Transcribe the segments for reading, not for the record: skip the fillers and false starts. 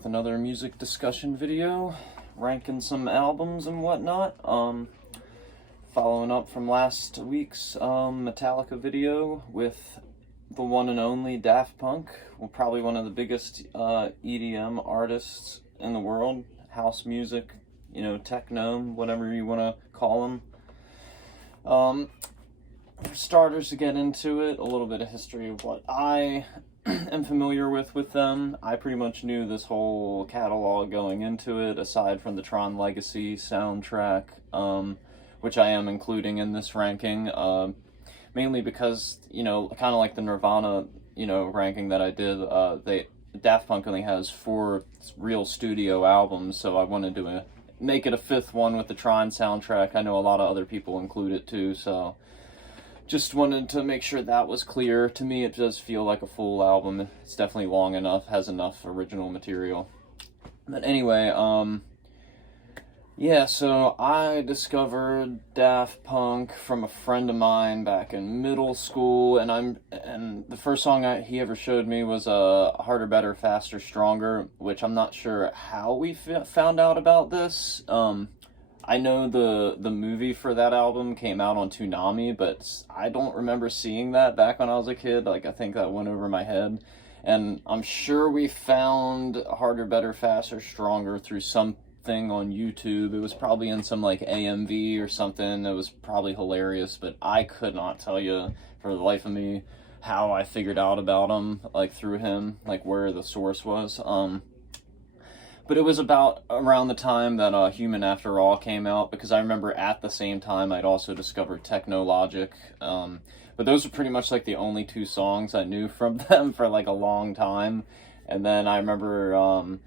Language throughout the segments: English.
with another music discussion video, ranking some albums and whatnot. Following up from last week's Metallica video with the one and only Daft Punk, probably one of the biggest EDM artists in the world, house music, techno, whatever you want to call them. For starters, to get into it, a little bit of history of what I am familiar with them. I pretty much knew this whole catalog going into it, aside from the Tron Legacy soundtrack, which I am including in this ranking, mainly because, kind of like the Nirvana, ranking that I did, Daft Punk only has 4 real studio albums, so I wanted to make it a 5th one with the Tron soundtrack. I know a lot of other people include it too, so just wanted to make sure that was clear. To me, it does feel like a full album. It's definitely long enough, has enough original material. But anyway, so I discovered Daft Punk from a friend of mine back in middle school, and the first song he ever showed me was Harder, Better, Faster, Stronger, which I'm not sure how we found out about this. I know the movie for that album came out on Toonami, but I don't remember seeing that back when I was a kid. I think that went over my head. And I'm sure we found Harder, Better, Faster, Stronger through something on YouTube. It was probably in some AMV or something. It was probably hilarious, but I could not tell you for the life of me how I figured out about him, through him, where the source was. But it was about around the time that Human After All came out, because I remember at the same time I'd also discovered Technologic. But those were pretty much the only 2 songs I knew from them for a long time. And then I remember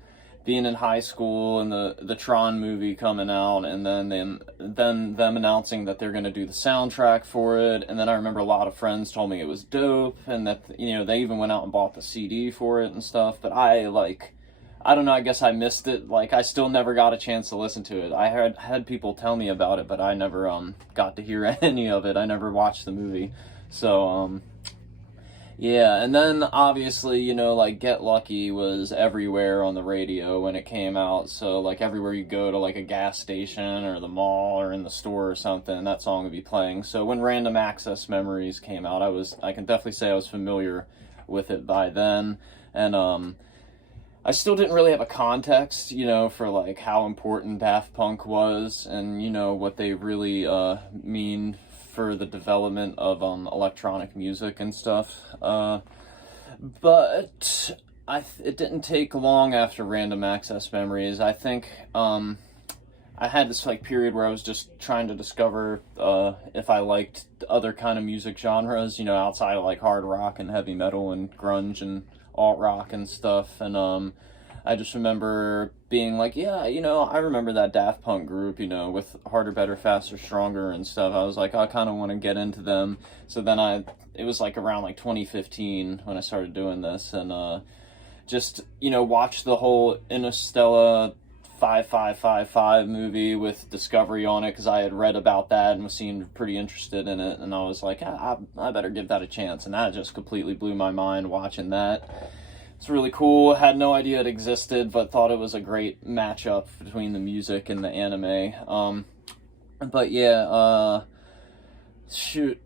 being in high school and the Tron movie coming out, and then them announcing that they're going to do the soundtrack for it. And then I remember a lot of friends told me it was dope, and that they even went out and bought the CD for it and stuff. But I don't know, I guess I missed it. I still never got a chance to listen to it. I had people tell me about it, but I never got to hear any of it. I never watched the movie. So, yeah. And then, obviously, Get Lucky was everywhere on the radio when it came out. So, everywhere you go to, a gas station or the mall or in the store or something, that song would be playing. So, when Random Access Memories came out, I can definitely say I was familiar with it by then. And, I still didn't really have a context, for how important Daft Punk was and, what they really mean for the development of electronic music and stuff. But it didn't take long after Random Access Memories. I think I had this period where I was just trying to discover if I liked other kind of music genres, outside of hard rock and heavy metal and grunge and alt rock and stuff. And I just remember being I remember that Daft Punk group, with Harder, Better, Faster, Stronger and stuff. I was I kind of want to get into them. So then it was around 2015 when I started doing this, and just watch the whole Interstellar 5555 movie with Discovery on it, because I had read about that and was seemed pretty interested in it, and I was I better give that a chance. And that just completely blew my mind watching that. It's really cool. Had no idea it existed, but thought it was a great matchup between the music and the anime. But yeah, shoot.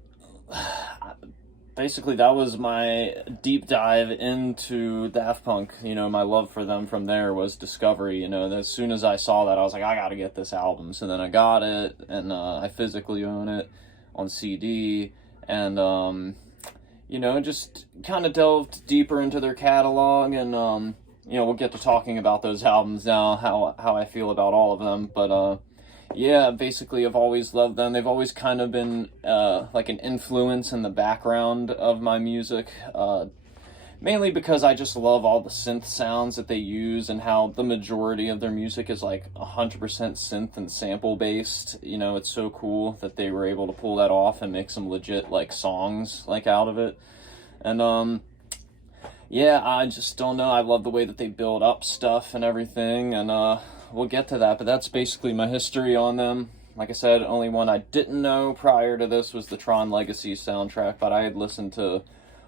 Basically, that was my deep dive into Daft Punk. My love for them from there was Discovery. As soon as I saw that, I was I gotta get this album. So then I got it, and I physically own it on CD, and just kind of delved deeper into their catalog, and we'll get to talking about those albums now, how I feel about all of them. But yeah, basically I've always loved them. They've always kind of been an influence in the background of my music, mainly because I just love all the synth sounds that they use, and how the majority of their music is 100% synth and sample based. It's so cool that they were able to pull that off and make some legit songs out of it. And yeah, I just don't know. I love the way that they build up stuff and everything, and we'll get to that, but that's basically my history on them. Like I said, only one I didn't know prior to this was the Tron Legacy soundtrack, but I had listened to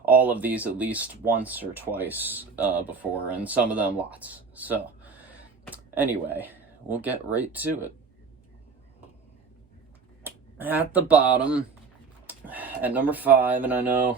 all of these at least once or twice before, and some of them lots. So, anyway, we'll get right to it. At the bottom, at number 5, and I know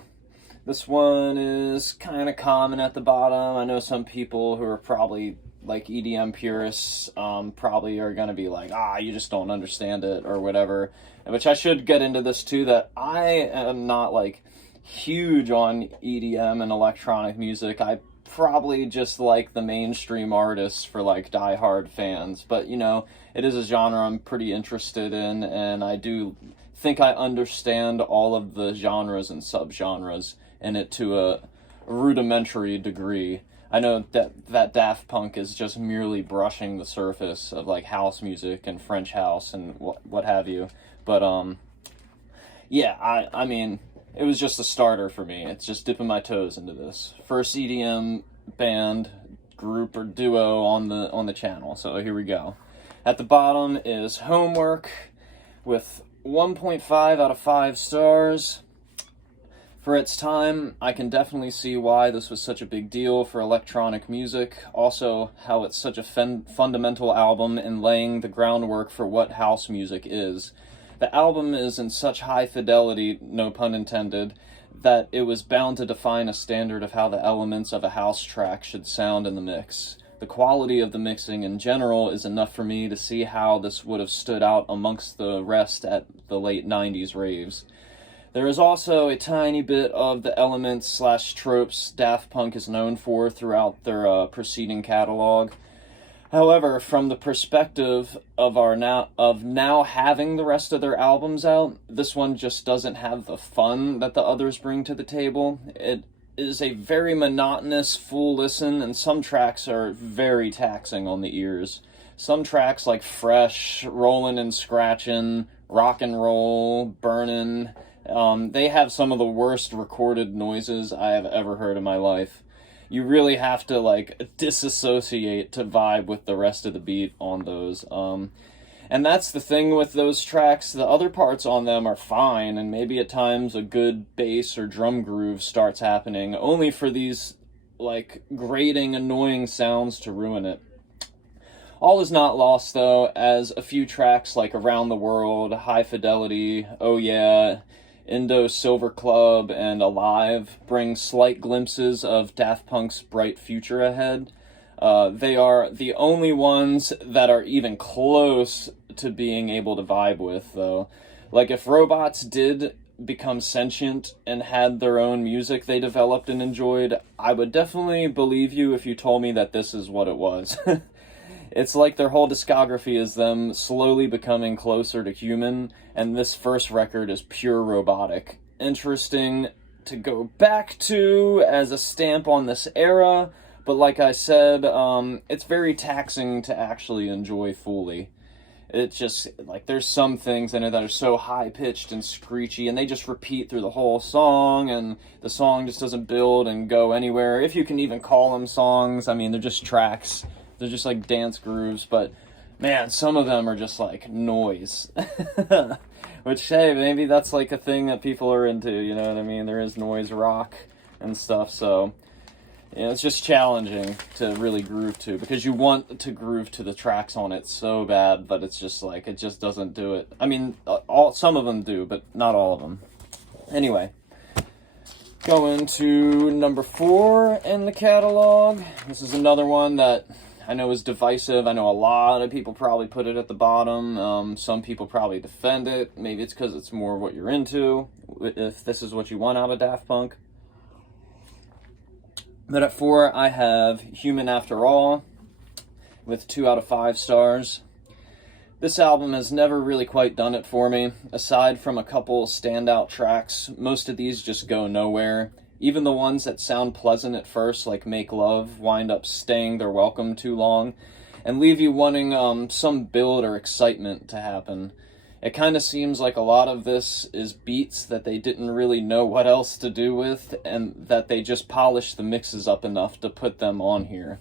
this one is kind of common at the bottom. I know some people who are probably like EDM purists probably are going to be like, you just don't understand it or whatever. Which I should get into this too, that I am not like huge on EDM and electronic music. I probably just like the mainstream artists for like diehard fans. But, you know, it is a genre I'm pretty interested in, and I do think I understand all of the genres and subgenres in it to a rudimentary degree. I know that Daft Punk is just merely brushing the surface of like house music and French house and what have you. But yeah, I mean, it was just a starter for me. It's just dipping my toes into this. First EDM band, group, or duo on the channel. So here we go. At the bottom is Homework with 1.5 out of 5 stars. For its time, I can definitely see why this was such a big deal for electronic music. Also, how it's such a fundamental album in laying the groundwork for what house music is. The album is in such high fidelity, no pun intended, that it was bound to define a standard of how the elements of a house track should sound in the mix. The quality of the mixing in general is enough for me to see how this would have stood out amongst the rest at the late 90s raves. There is also a tiny bit of the elements / tropes Daft Punk is known for throughout their preceding catalog. However, from the perspective of now having the rest of their albums out, this one just doesn't have the fun that the others bring to the table. It is a very monotonous, full listen, and some tracks are very taxing on the ears. Some tracks like Fresh, Rollin' and Scratchin', Rock and Roll, Burnin', they have some of the worst recorded noises I have ever heard in my life. You really have to like disassociate to vibe with the rest of the beat on those. And that's the thing with those tracks. The other parts on them are fine, and maybe at times a good bass or drum groove starts happening, only for these like grating, annoying sounds to ruin it. All is not lost though, as a few tracks like Around the World, High Fidelity, Oh Yeah, Indo Silver Club, and Alive bring slight glimpses of Daft Punk's bright future ahead. They are the only ones that are even close to being able to vibe with, though. Like, if robots did become sentient and had their own music they developed and enjoyed, I would definitely believe you if you told me that this is what it was. It's like their whole discography is them slowly becoming closer to human, and this first record is pure robotic. Interesting to go back to as a stamp on this era, but like I said, it's very taxing to actually enjoy fully. It's just, like, there's some things in it that are so high-pitched and screechy, and they just repeat through the whole song, and the song just doesn't build and go anywhere, if you can even call them songs. I mean, they're just tracks. They're just like dance grooves, but man, some of them are just like noise. Which, hey, maybe that's like a thing that people are into, you know what I mean? There is noise rock and stuff, so you know, it's just challenging to really groove to, because you want to groove to the tracks on it so bad, but it's just like, it just doesn't do it. I mean, some of them do, but not all of them. Anyway, going to number 4 in the catalog. This is another one that I know is divisive. I know a lot of people probably put it at the bottom. Some people probably defend it. Maybe it's because it's more what you're into, if this is what you want out of Daft Punk. But at 4, I have Human After All with 2 out of 5 stars. This album has never really quite done it for me. Aside from a couple standout tracks, most of these just go nowhere. Even the ones that sound pleasant at first, like Make Love, wind up staying their welcome too long and leave you wanting some build or excitement to happen. It kind of seems like a lot of this is beats that they didn't really know what else to do with, and that they just polished the mixes up enough to put them on here.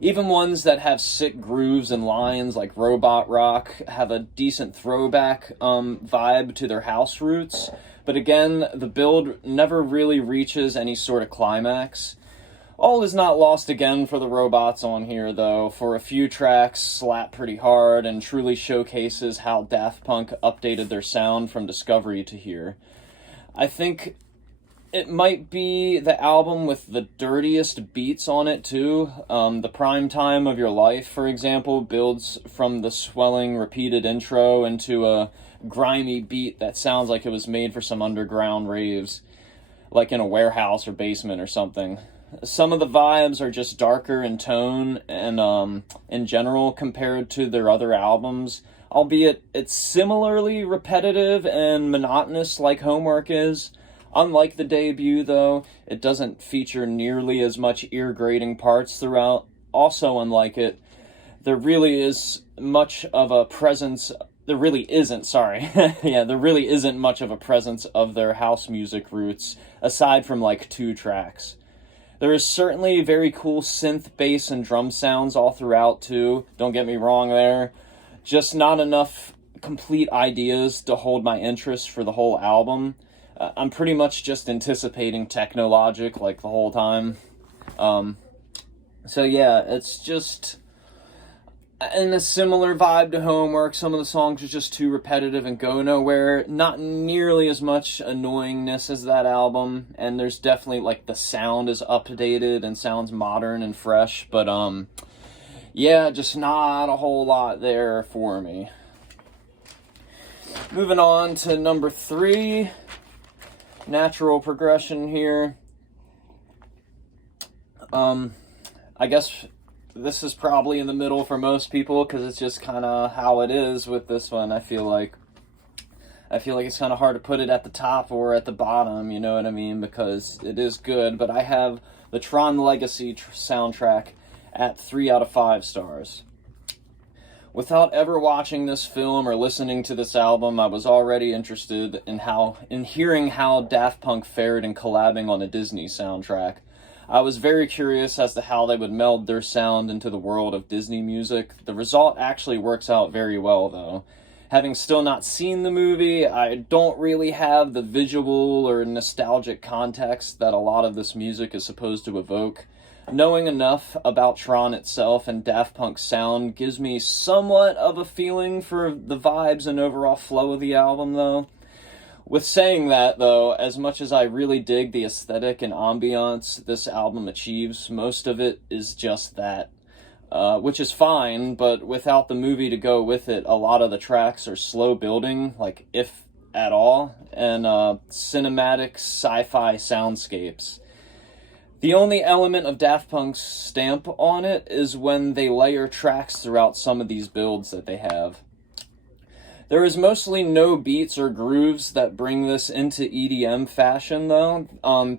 Even ones that have sick grooves and lines like Robot Rock have a decent throwback vibe to their house roots, but again, the build never really reaches any sort of climax. All is not lost again for the robots on here, though. For a few tracks, slap pretty hard and truly showcases how Daft Punk updated their sound from Discovery to here. I think it might be the album with the dirtiest beats on it, too. The Prime Time of Your Life, for example, builds from the swelling, repeated intro into a grimy beat that sounds like it was made for some underground raves, like in a warehouse or basement or something. Some of the vibes are just darker in tone and in general compared to their other albums, albeit it's similarly repetitive and monotonous like Homework is. Unlike the debut, though, it doesn't feature nearly as much ear-grating parts throughout. Also unlike it, there really is much of a presence... There really isn't, sorry. Yeah, there really isn't much of a presence of their house music roots, aside from like 2 tracks. There is certainly very cool synth, bass, and drum sounds all throughout, too. Don't get me wrong there. Just not enough complete ideas to hold my interest for the whole album. I'm pretty much just anticipating Technologic, like, the whole time. So yeah, it's just... in a similar vibe to Homework, some of the songs are just too repetitive and go nowhere. Not nearly as much annoyingness as that album, and there's definitely, like, the sound is updated and sounds modern and fresh, but, yeah, just not a whole lot there for me. Moving on to number 3, natural progression here. I guess... this is probably in the middle for most people because it's just kind of how it is with this one. I feel like it's kind of hard to put it at the top or at the bottom, you know what I mean? Because it is good, but I have the Tron Legacy soundtrack at 3 out of 5 stars. Without ever watching this film or listening to this album, I was already interested in hearing how Daft Punk fared in collabing on a Disney soundtrack. I was very curious as to how they would meld their sound into the world of Disney music. The result actually works out very well, though. Having still not seen the movie, I don't really have the visual or nostalgic context that a lot of this music is supposed to evoke. Knowing enough about Tron itself and Daft Punk's sound gives me somewhat of a feeling for the vibes and overall flow of the album, though. With saying that, though, as much as I really dig the aesthetic and ambiance this album achieves, most of it is just that. Which is fine, but without the movie to go with it, a lot of the tracks are slow building, like, if at all, and cinematic sci-fi soundscapes. The only element of Daft Punk's stamp on it is when they layer tracks throughout some of these builds that they have. There is mostly no beats or grooves that bring this into EDM fashion, though.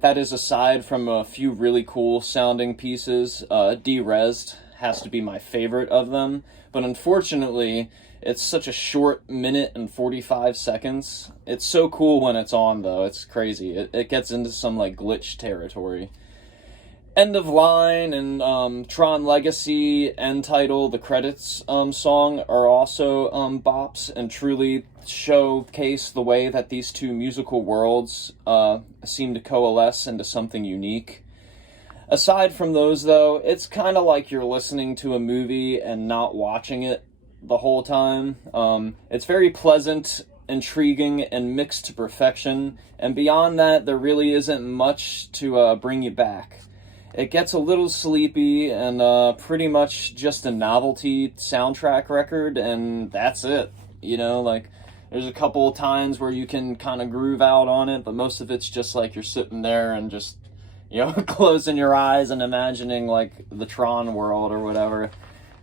That is aside from a few really cool sounding pieces. Derezzed has to be my favorite of them, but unfortunately, it's such a short minute and 45 seconds. It's so cool when it's on, though. It's crazy. It gets into some, like, glitch territory. End of Line and Tron Legacy, end title, the credits song are also bops and truly showcase the way that these two musical worlds seem to coalesce into something unique. Aside from those, though, it's kind of like you're listening to a movie and not watching it the whole time. It's very pleasant, intriguing, and mixed to perfection, and beyond that, there really isn't much to bring you back. It gets a little sleepy and pretty much just a novelty soundtrack record, and that's it. You know, like, there's a couple of times where you can kind of groove out on it, but most of it's just like you're sitting there and just, you know, closing your eyes and imagining, like, the Tron world or whatever.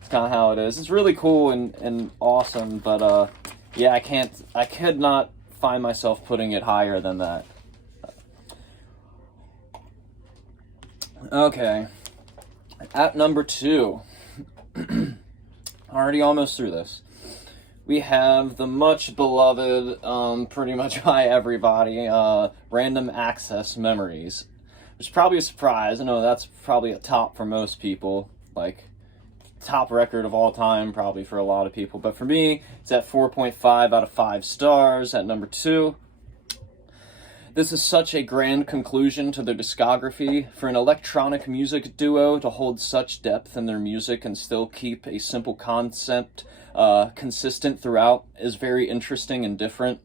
It's kind of how it is. It's really cool and awesome, but, yeah, I could not find myself putting it higher than that. Okay, at number 2, already almost through this, we have the much beloved, pretty much by everybody, Random Access Memories, which is probably a surprise. I know that's probably a top for most people, like, top record of all time, probably for a lot of people, but for me, it's at 4.5 out of 5 stars at number 2. This is such a grand conclusion to their discography. For an electronic music duo to hold such depth in their music and still keep a simple concept consistent throughout is very interesting and different.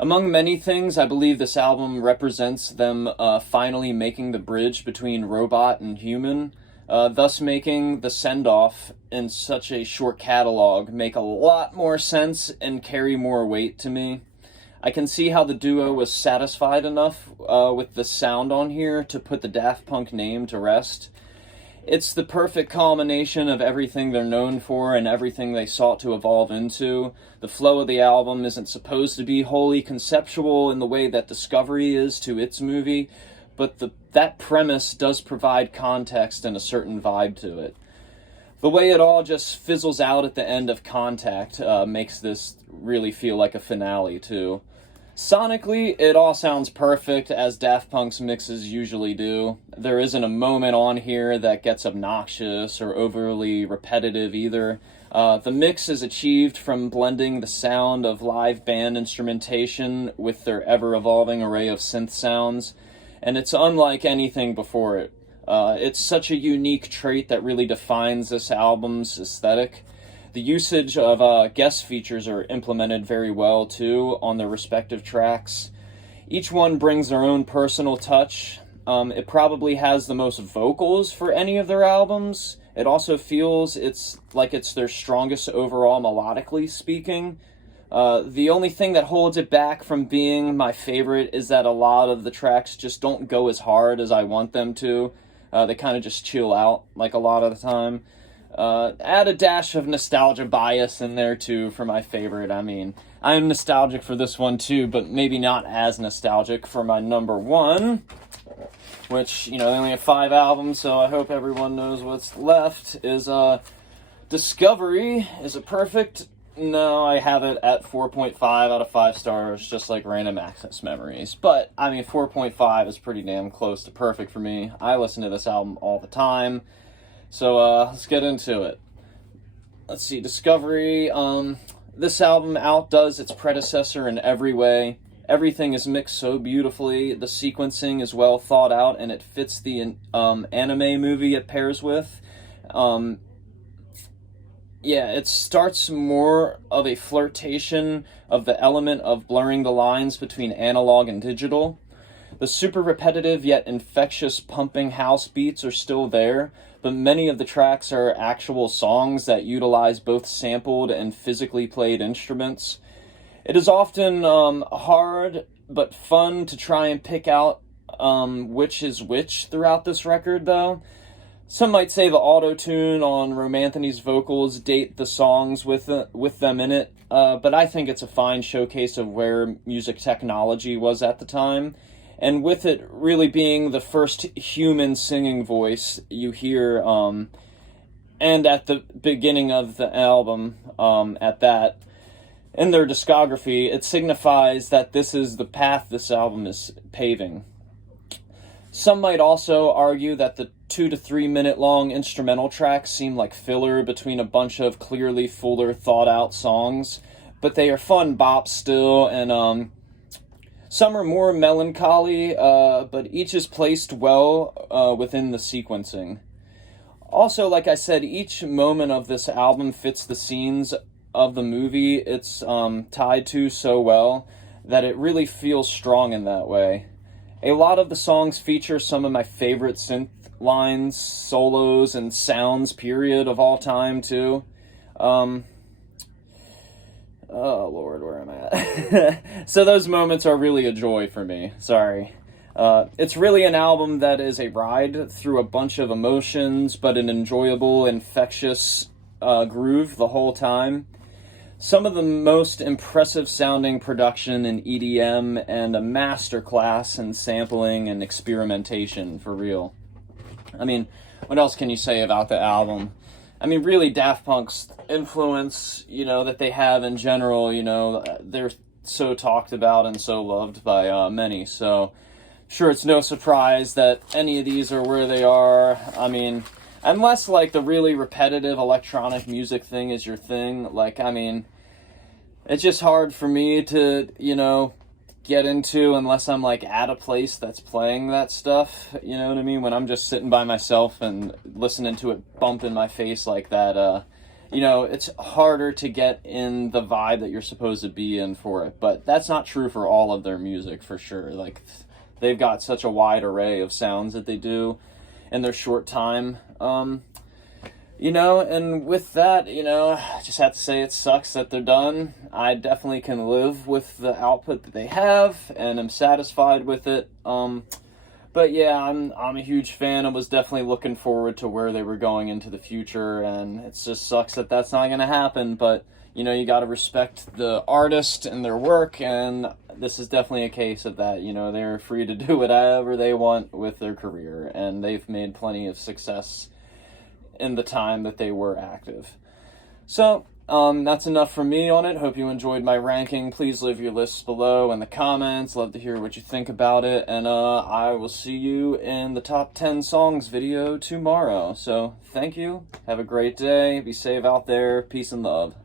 Among many things, I believe this album represents them finally making the bridge between robot and human, thus making the send-off in such a short catalog make a lot more sense and carry more weight to me. I can see how the duo was satisfied enough with the sound on here to put the Daft Punk name to rest. It's the perfect culmination of everything they're known for and everything they sought to evolve into. The flow of the album isn't supposed to be wholly conceptual in the way that Discovery is to its movie, but that premise does provide context and a certain vibe to it. The way it all just fizzles out at the end of Contact makes this really feel like a finale, too. Sonically, it all sounds perfect, as Daft Punk's mixes usually do. There isn't a moment on here that gets obnoxious or overly repetitive either. The mix is achieved from blending the sound of live band instrumentation with their ever-evolving array of synth sounds, and it's unlike anything before it. It's such a unique trait that really defines this album's aesthetic. The usage of guest features are implemented very well, too, on their respective tracks. Each one brings their own personal touch. It probably has the most vocals for any of their albums. It also feels it's their strongest overall melodically speaking. The only thing that holds it back from being my favorite is that a lot of the tracks just don't go as hard as I want them to. They kind of just chill out, like, a lot of the time. Add a dash of nostalgia bias in there, too, for my favorite. I mean, I'm nostalgic for this one, too, but maybe not as nostalgic for my number one, which, they only have 5 albums, so I hope everyone knows what's left, is, Discovery is a perfect... No, I have it at 4.5 out of 5 stars, just like Random Access Memories. But, 4.5 is pretty damn close to perfect for me. I listen to this album all the time. So, let's get into it. Let's see, Discovery, this album outdoes its predecessor in every way. Everything is mixed so beautifully, the sequencing is well thought out, and it fits the anime movie it pairs with. It starts more of a flirtation of the element of blurring the lines between analog and digital. The super repetitive yet infectious pumping house beats are still there, but many of the tracks are actual songs that utilize both sampled and physically played instruments. It is often hard but fun to try and pick out which is which throughout this record, though. Some might say the auto-tune on Romanthony's vocals date the songs with them in it, but I think it's a fine showcase of where music technology was at the time. And with it really being the first human singing voice you hear, and at the beginning of the album, at that, in their discography, it signifies that this is the path this album is paving. Some might also argue that the 2 to 3 minute long instrumental tracks seem like filler between a bunch of clearly fuller thought out songs, but they are fun bops still, and some are more melancholy, but each is placed well within the sequencing. Also, like I said, each moment of this album fits the scenes of the movie it's tied to so well that it really feels strong in that way. A lot of the songs feature some of my favorite synth lines, solos, and sounds, period, of all time, too. Oh, Lord, where am I at? So those moments are really a joy for me. Sorry. It's really an album that is a ride through a bunch of emotions, but an enjoyable, infectious groove the whole time. Some of the most impressive sounding production in EDM and a masterclass in sampling and experimentation, for real. What else can you say about the album? Really Daft Punk's influence, that they have in general, they're so talked about and so loved by many, so sure it's no surprise that any of these are where they are. Unless, the really repetitive electronic music thing is your thing, it's just hard for me to, get into unless I'm like at a place that's playing that stuff. You know what I mean? When I'm just sitting by myself and listening to it bump in my face like that, you know, it's harder to get in the vibe that you're supposed to be in for it. But that's not true for all of their music, for sure. Like, they've got such a wide array of sounds that they do in their short time. You know, and with that, you know, I just have to say it sucks that they're done. I definitely can live with the output that they have, and I'm satisfied with it. But yeah, I'm a huge fan. I was definitely looking forward to where they were going into the future, and it just sucks that that's not going to happen. But, you know, you got to respect the artist and their work, and this is definitely a case of that. You know, they're free to do whatever they want with their career, and they've made plenty of success in the time that they were active. So, that's enough from me on it. Hope you enjoyed my ranking. Please leave your lists below in the comments. Love to hear what you think about it. And I will see you in the top 10 songs video tomorrow. So, thank you. Have a great day. Be safe out there. Peace and love.